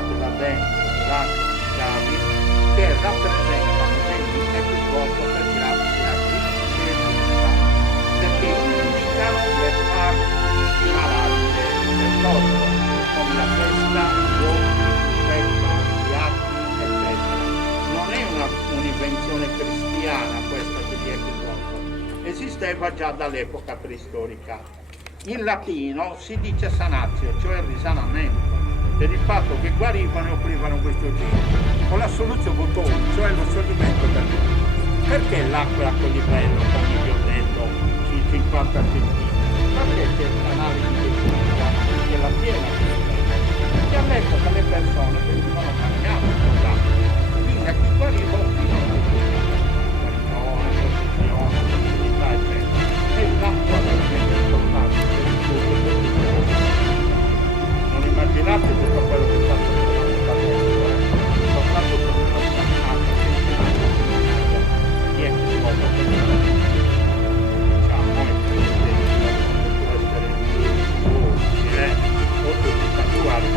trovate là dentro l'arte di chiavi che rappresentano degli equivoco per grazia di Gesù, perché indicano le parti malate del corpo, come la testa, gli occhi, il petto, gli atti, eccetera. Non è un'invenzione cristiana questa degli equivoco, esisteva già dall'epoca preistorica. In latino si dice sanatio, cioè risanamento, per il fatto che guarivano e offrivano questi oggetti, con la soluzione botone, cioè lo scioglimento del lume. Perché l'acqua a quel livello, come vi ho detto, sui 50 cm? Perché c'è il canale di Vesuvio che la piena di livello? Che all'epoca le persone venivano camminate con l'acqua, quindi a chi guariva offrivano guarigione, protezione, fertilità, eccetera. E l'acqua veramente importante per il tutto e per tutto il mondo. Non immaginate tutto quello che sta succedendo adesso, soltanto per una scappata di equivoco che diciamo può essere utile o tutti tatuari.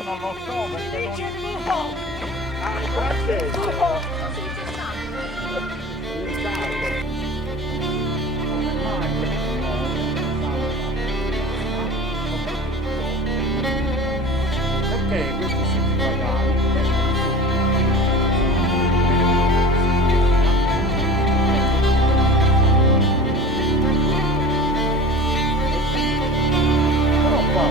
Non lo so perché non... C'è il lupo! Ah, il francese! Lupo! Non si dice sangue! Come mai? Perché questi siti pagani? Però qua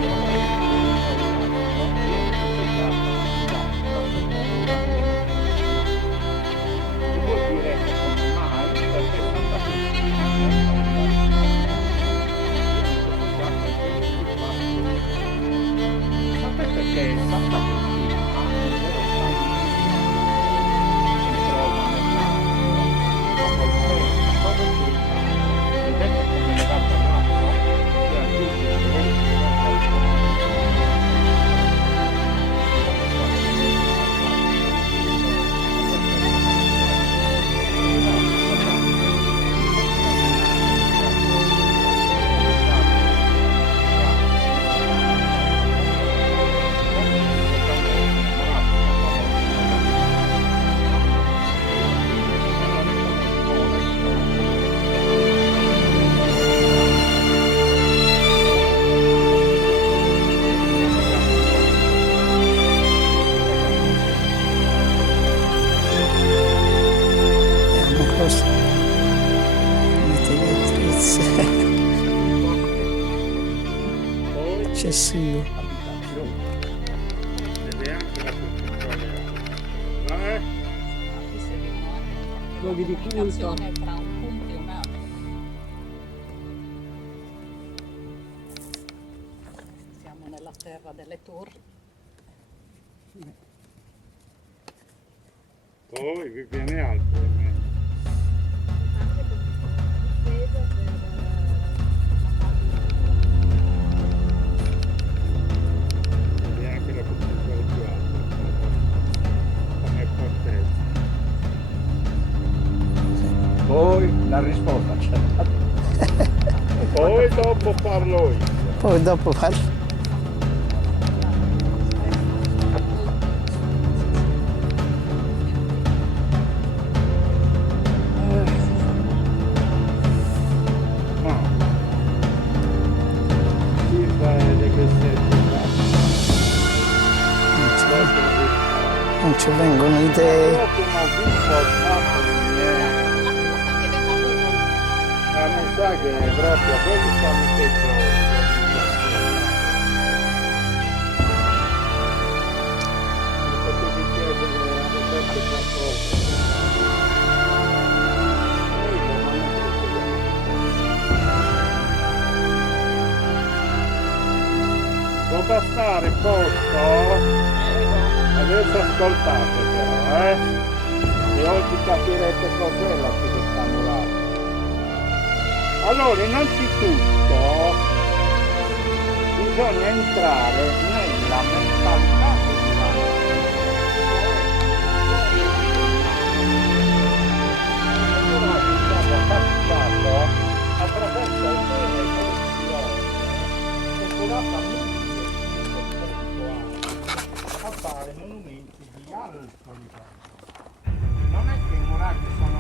eccessivo. Deve anche la costruzione. Luoghi di culto. Tra un punto e un altro. terra delle torri. Poi vi viene altro. Anche per difesa E anche la costruzione più alta. Come fortezza. Poi la risposta c'è. Poi dopo parlo io. Poi dopo fare. Non ci vengono idee. Mi sa che proprio quelli stanno dentro. Mi potevi chiedere alle 7-14. Può bastare posto? Adesso ascoltate però, e oggi capirete cos'è la civiltà morale. Allora, innanzitutto bisogna entrare nella mentalità dell'uomo. Allora abbiamo passato attraverso alcune evoluzioni che è durata a fare monumenti di alto livello. Non è che i muraggi sono